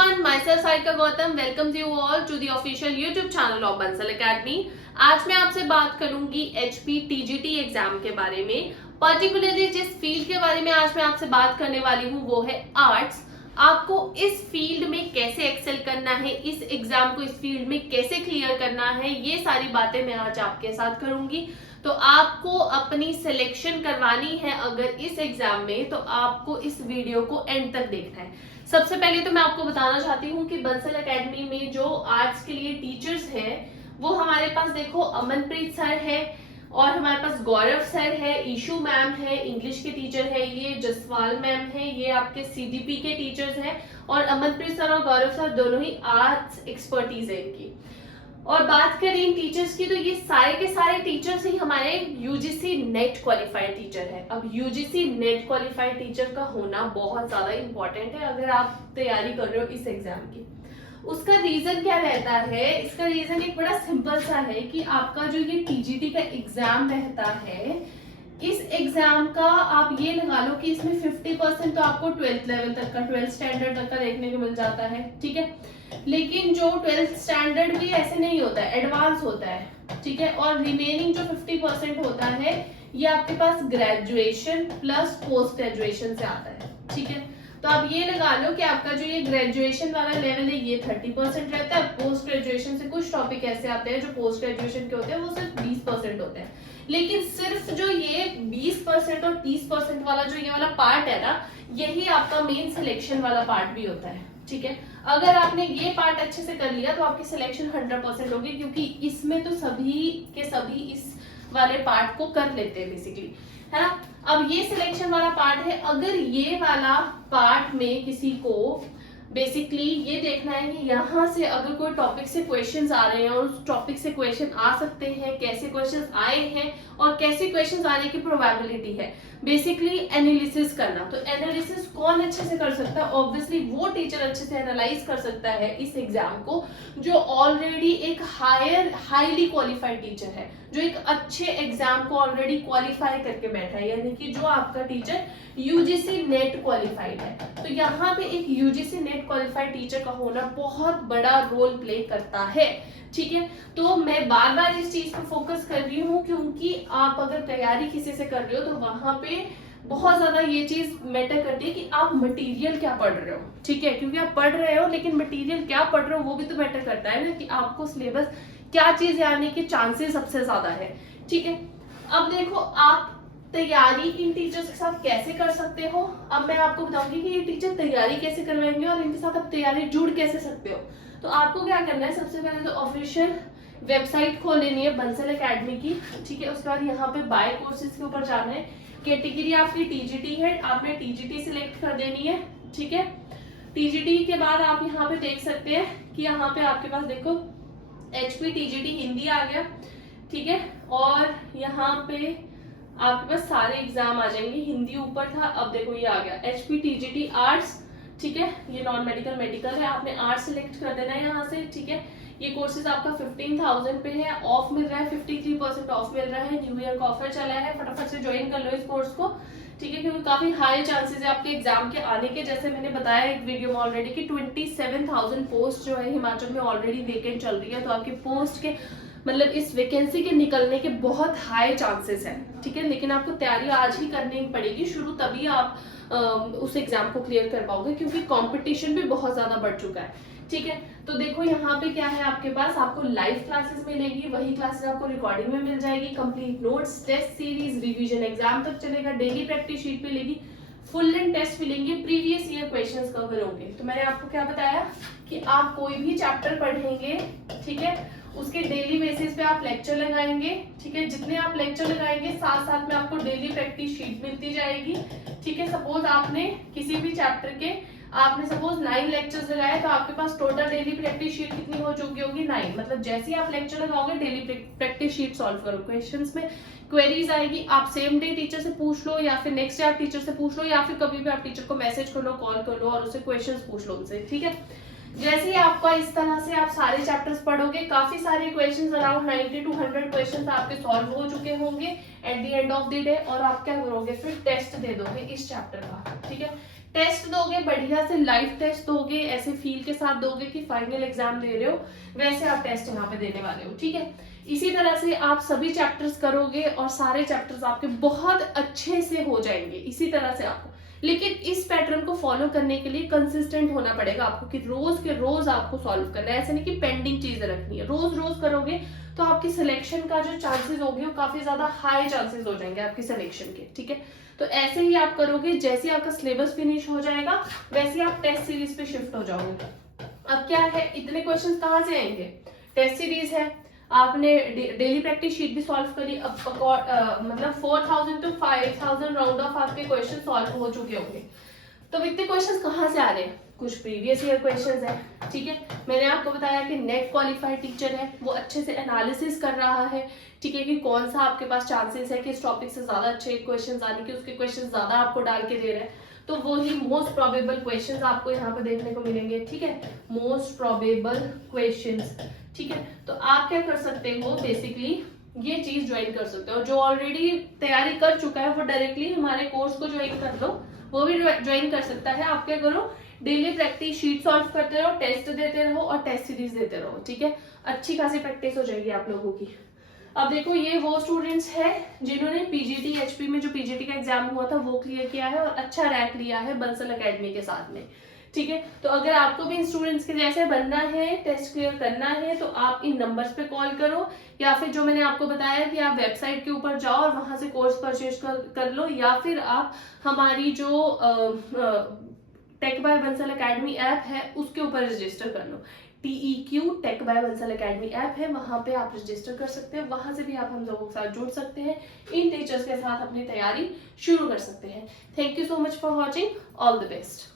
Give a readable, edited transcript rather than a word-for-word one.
everyone, myself Sarika Gautam welcomes you all to the official YouTube channel of Bansal Academy। आज मैं आपसे बात करूंगी HP TGT एग्जाम के बारे में। पर्टिकुलरली जिस फील्ड के बारे में आज मैं आपसे बात करने वाली हूँ वो है आर्ट्स। आपको इस फील्ड में कैसे एक्सेल करना है, इस एग्जाम को इस फील्ड में कैसे क्लियर करना है, ये सारी बातें मैं आज आपके साथ करूंगी। तो आपको अपनी सिलेक्शन करवानी है अगर इस एग्जाम में, तो आपको इस वीडियो को एंड तक देखना है। सबसे पहले तो मैं आपको बताना चाहती हूँ कि बंसल एकेडमी में जो आर्ट्स के लिए टीचर्स हैं वो हमारे पास देखो अमनप्रीत सर है और हमारे पास गौरव सर है, ईशू मैम है, इंग्लिश के टीचर है, ये जसवाल मैम है, ये आपके सीडीपी के टीचर्स हैं और अमनप्रीत सर और गौरव सर दोनों ही आर्ट्स एक्सपर्टीज है इनकी। और बात करें इन टीचर्स की तो ये सारे के सारे टीचर्स ही हमारे यूजीसी नेट क्वालिफाइड टीचर है। अब यूजीसी नेट क्वालिफाइड टीचर का होना बहुत ज्यादा इंपॉर्टेंट है अगर आप तैयारी कर रहे हो इस एग्जाम की। उसका रीजन क्या रहता है? इसका रीजन एक बड़ा सिंपल सा है कि आपका जो ये टीजीटी का एग्जाम रहता है, इस एग्जाम का आप ये लगा लो कि इसमें 50% तो आपको 12th लेवल तक का, 12th स्टैंडर्ड तक का देखने को मिल जाता है, ठीक है। लेकिन जो 12th स्टैंडर्ड भी ऐसे नहीं होता है, एडवांस होता है, ठीक है। और रिमेनिंग जो 50% होता है ये आपके पास ग्रेजुएशन प्लस पोस्ट ग्रेजुएशन से आता है, ठीक है। तो आप ये लगा लो कि आपका जो ये ग्रेजुएशन वाला लेवल है ये 30% रहता है। पोस्ट ग्रेजुएशन से कुछ टॉपिक ऐसे आते हैं जो पोस्ट ग्रेजुएशन के होते हैं वो सिर्फ 20% होते हैं। लेकिन सिर्फ जो ये 20% और 30% वाला जो ये वाला पार्ट है ना, यही आपका मेन सिलेक्शन वाला पार्ट भी होता है, ठीक है। अगर आपने ये पार्ट अच्छे से कर लिया तो आपकी सिलेक्शन 100% होगी, क्योंकि इसमें तो सभी के सभी इस वाले पार्ट को कर लेते हैं बेसिकली, है ना। अब ये सिलेक्शन वाला पार्ट है। अगर ये वाला पार्ट में किसी को बेसिकली ये देखना है कि यहाँ से अगर कोई टॉपिक से क्वेश्चंस आ रहे हैं और उस टॉपिक से क्वेश्चन आ सकते हैं, कैसे क्वेश्चंस आए हैं और कैसे क्वेश्चंस आने की प्रोबेबिलिटी है, बेसिकली एनालिसिस करना। तो एनालिसिस कौन अच्छे से कर सकता है? ऑब्वियसली वो टीचर अच्छे से एनालाइज कर सकता है इस एग्जाम को जो ऑलरेडी एक हाईली क्वालिफाइड टीचर है, जो एक अच्छे एग्जाम को ऑलरेडी क्वालिफाई करके बैठा है, यानी कि जो आपका टीचर यूजीसी नेट क्वालिफाइड है। तो यहाँ पे एक यूजीसी नेट क्वालिफाइड टीचर का होना बहुत बड़ा रोल प्ले करता है, ठीक है। तो मैं बार बार इस चीज पर फोकस कर रही हूँ क्योंकि आप अगर तैयारी किसी से कर रहे हो तो वहां पे बहुत ज्यादा ये चीज मैटर करती है कि आप मटेरियल क्या पढ़ रहे हो, ठीक है। क्योंकि आप पढ़ रहे हो लेकिन मटेरियल क्या पढ़ रहे हो वो भी तो मैटर करता है ना, कि आपको सिलेबस क्या चीज आने के चांसेस सबसे ज्यादा है, ठीक है। अब देखो आप तैयारी इन टीचर्स के साथ कैसे कर सकते हो। अब मैं आपको बताऊंगी कि ये टीचर तैयारी कैसे करवाएंगे और इनके साथ आप तैयारी जुड़ कैसे सकते हो। तो आपको क्या करना है, सबसे पहले तो ऑफिशियल वेबसाइट खोल लेनी है बंसल एकेडमी की, ठीक है। उसके बाद यहाँ पे बाय कोर्सेज के ऊपर जाना है। कैटेगरी आपकी टीजीटी है, आपने टीजीटी सिलेक्ट कर देनी है, ठीक है। टीजीटी के बाद आप यहाँ पे देख सकते हैं कि यहाँ पे आपके पास देखो एचपी टीजीटी हिंदी आ गया, ठीक है। और यहाँ पे आपके पास सारे एग्जाम आ जाएंगे। हिंदी ऊपर था, अब देखो ये आ गया एचपी टीजीटी आर्ट्स, ठीक है। ये नॉन मेडिकल मेडिकल है, आपने आर्ट्स सिलेक्ट कर देना है यहाँ से, ठीक है। ये कोर्सेज आपका 15,000 पे है, ऑफ मिल रहा है, 53% ऑफ मिल रहा है, न्यू ईयर का ऑफर चला है, फटाफट से ज्वाइन कर लो इस कोर्स को, ठीक है। क्योंकि काफी हाई चांसेस है आपके एग्जाम के आने के। जैसे मैंने बताया एक वीडियो में ऑलरेडी कि 27,000 पोस्ट जो है हिमाचल में ऑलरेडी वेकेंट चल रही है, तो आपकी पोस्ट के मतलब इस वैकेंसी के निकलने के बहुत हाई चांसेस हैं, ठीक है। लेकिन आपको तैयारी आज ही करनी पड़ेगी शुरू, तभी आप उस एग्जाम को क्लियर कर पाओगे, क्योंकि कंपटीशन भी बहुत ज्यादा बढ़ चुका है, ठीक है। तो देखो यहाँ पे क्या है, आपके पास आपको लाइव क्लासेस मिलेगी, वही क्लासेस आपको रिकॉर्डिंग में मिल जाएगी, complete notes, test series, revision exam तक चलेगा, डेली प्रैक्टिस शीट मिलेगी, फुल लेंथ टेस्ट मिलेंगे, प्रीवियस ईयर क्वेश्चंस कवर होंगे। तो मैंने आपको क्या बताया कि आप कोई भी चैप्टर पढ़ेंगे, ठीक है, उसके डेली बेसिस पे आप लेक्चर लगाएंगे, ठीक है। जितने आप लेक्चर लगाएंगे साथ साथ में आपको डेली प्रैक्टिस शीट मिलती जाएगी, ठीक है। सपोज आपने किसी भी चैप्टर के आपने सपोज 9 लेक्चर्स लगाए तो आपके पास टोटल डेली प्रैक्टिस शीट कितनी हो चुकी होगी? 9। मतलब जैसे ही आप लेक्चर लगाओगे डेली प्रैक्टिस शीट सॉल्व करो, क्वेश्चंस में क्वेरीज आएगी, आप सेम डे टीचर से पूछ लो या फिर नेक्स्ट डे आप टीचर से पूछ लो या फिर कभी भी आप टीचर को मैसेज कर लो, कॉल कर लो और उससे क्वेश्चंस पूछ लो उनसे, ठीक है। जैसे ही आपका इस तरह से आप सारे चैप्टर्स पढ़ोगे, काफी सारे क्वेश्चंस अराउंड 90 to 100 क्वेश्चंस आपके सॉल्व हो चुके होंगे at the end of the day, और आप क्या करोगे फिर टेस्ट दे दोगे इस चैप्टर का, ठीक है। टेस्ट दोगे बढ़िया से, लाइव टेस्ट दोगे, ऐसे फील के साथ दोगे कि फाइनल एग्जाम दे रहे हो, वैसे आप टेस्ट यहाँ पे देने वाले हो, ठीक है। इसी तरह से आप सभी चैप्टर्स करोगे और सारे चैप्टर्स आपके बहुत अच्छे से हो जाएंगे इसी तरह से आपको। लेकिन इस पैटर्न को फॉलो करने के लिए कंसिस्टेंट होना पड़ेगा आपको, कि रोज के रोज आपको सॉल्व करना है। ऐसा नहीं कि पेंडिंग चीजें रखनी है, रोज रोज करोगे तो आपकी सिलेक्शन का जो चांसेस होंगे वो काफी ज्यादा हाई चांसेस हो जाएंगे आपकी सिलेक्शन के, ठीक है। तो ऐसे ही आप करोगे, जैसे ही आपका सिलेबस फिनिश हो जाएगा वैसे ही आप टेस्ट सीरीज पे शिफ्ट हो जाओगे। अब क्या है, इतने क्वेश्चन कहाँ से आएंगे, टेस्ट सीरीज है, आपने डेली प्रैक्टिस शीट भी सॉल्व करी, अब मतलब 4000 to 5000 राउंड ऑफ आपके क्वेश्चन सॉल्व हो चुके होंगे। तो इतने क्वेश्चंस कहाँ से आ रहे हैं, कुछ प्रीवियस ईयर क्वेश्चंस है, ठीक है। मैंने आपको बताया कि नेट क्वालिफाइड टीचर है, वो अच्छे से एनालिसिस कर रहा है, ठीक है, कि कौन सा आपके पास चांसेस है कि इस टॉपिक से ज्यादा अच्छे क्वेश्चंस आने के, उसके क्वेश्चन ज्यादा आपको डाल के दे रहे हैं, तो वो ही मोस्ट प्रोबेबल क्वेश्चंस आपको यहाँ पे देखने को मिलेंगे, ठीक है, मोस्ट प्रोबेबल क्वेश्चंस, ठीक है। तो आप क्या कर सकते हो, बेसिकली ये चीज ज्वाइन कर सकते हो। जो ऑलरेडी तैयारी कर चुका है वो डायरेक्टली हमारे कोर्स को ज्वाइन कर लो, वो भी ज्वाइन कर सकता है। आप क्या करो, डेली प्रैक्टिस शीट सॉल्व करते रहो, टेस्ट देते रहो और टेस्ट सीरीज देते रहो, ठीक है। अच्छी खासी प्रैक्टिस हो जाएगी आप लोगों की। अब देखो, ये वो स्टूडेंट्स हैं जिन्होंने पीजीटी एचपी में जो पीजीटी का एग्जाम हुआ था वो क्लियर किया है और अच्छा रैंक लिया है बंसल एकेडमी के साथ में, ठीक है। तो अगर आपको भी इन स्टूडेंट्स के जैसे बनना है, टेस्ट क्लियर करना है, तो आप इन नंबर्स पे कॉल करो, या फिर जो मैंने आपको बताया कि आप वेबसाइट के ऊपर जाओ और वहां से कोर्स परचेज कर लो, या फिर आप हमारी जो Tech by Bansal academy app है उसके ऊपर रजिस्टर कर लो। TEQ Tech by Bansal academy app है, वहां पे आप रजिस्टर कर सकते हैं, वहां से भी आप हम लोगों के साथ जुड़ सकते हैं, इन टीचर्स के साथ अपनी तैयारी शुरू कर सकते हैं। Thank you so much for watching, all the best.